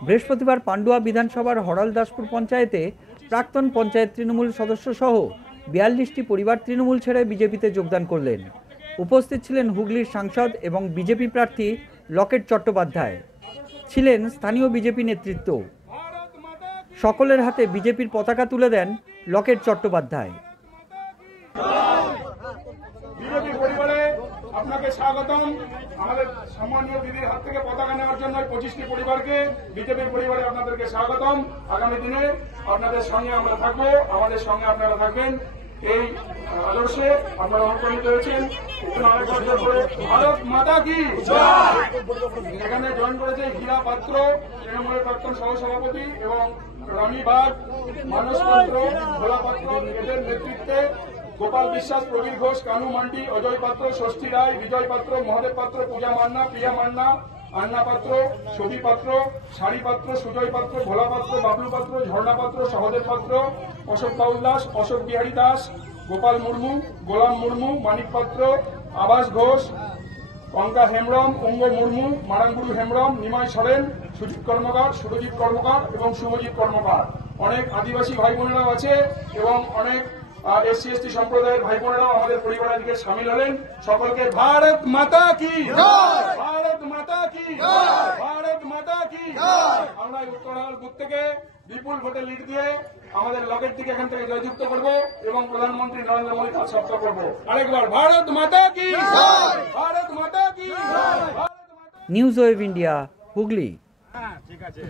বৃহস্পতিবার পান্ডুয়া বিধানসভার হরলদাসপুর পঞ্চায়েতে প্রাক্তন পঞ্চায়েত তৃণমূল সদস্য সহ 42টি পরিবার তৃণমূল ছেড়ে বিজেপিতে যোগদান করলেন। উপস্থিত ছিলেন হুগলির সাংসদ এবং বিজেপি প্রার্থী লকেট চট্টোপাধ্যায়, ছিলেন স্থানীয় বিজেপি নেতৃত্ব। সকলের হাতে বিজেপির পতাকা তুলে দেন লকেট চট্টোপাধ্যায়। বিজেপি পরিবারে আপনাকে স্বাগতম। আমাদের সম্মানীয় দিদির হাত থেকে পতাকা নেওয়ার জন্য 25টি পরিবারকে বিজেপির পরিবারে আপনাদেরকে স্বাগতম। আগামী দিনে আপনাদের সঙ্গে আমরা থাকবো, আমাদের সঙ্গে আপনারা থাকবেন। এই আদর্শে আপনারা অনুপ্রাণিত হয়েছেন। ভারত মাতা কি। এখানে জয়েন করেছে হীরা পাত্র, তৃণমূলের প্রাক্তন সহসভাপতি, এবং রানী বাগ, মানস পাত্র, ভোলা পাত্র, এদের নেতৃত্বে গোপাল বিশ্বাস, প্রবীর ঘোষ, কানু মান্ডি, অজয় পাত্র, ষষ্ঠী রায়, বিজয় পাত্র, মহাদেব পাত্র, পূজা মান্না, প্রিয়া মান্না, আন্না পাত্র, ছবি পাত্র, শাড়ি পাত্র, সুজয় পাত্র, ভোলা পাত্র, বাবলু পাত্র, ঝর্ণা পাত্র, সহদেব পাত্র, অশোক পাউল দাস, অশোক বিহারী দাস, গোপাল মুর্মু, গোলাম মুর্মু, মানিক পাত্র, আবাস ঘোষ, কঙ্কা হেমব্রম, অঙ্গ মুর্মু, মারাঙ্গুরু হেমব্রম, নিমাই সরেন, সুজিত কর্মকার, সুরজিৎ কর্মকার এবং শুভজিৎ কর্মকার। অনেক আদিবাসী ভাই বোনেরাও আছে এবং অনেক SC ST সম্প্রদায়ের ভাই বোনেরাও আমাদের পরিবারের দিকে সামিল হলেন। সকলকে ভারত মাতা কি, ভারত মাতা কি, ভারত মাতা কি। আমরা উত্তরহাল বুথ থেকে বিপুল ভোটে লিড দিয়ে আমাদের লকেট দিকে এখান থেকে জয়যুক্ত করব এবং প্রধানমন্ত্রী নরেন্দ্র মোদী তার সত্য করবো। আরেকবার ভারত মাতা কি, ভারত মাতা কি। News wave India, Hooghly. ঠিক আছে।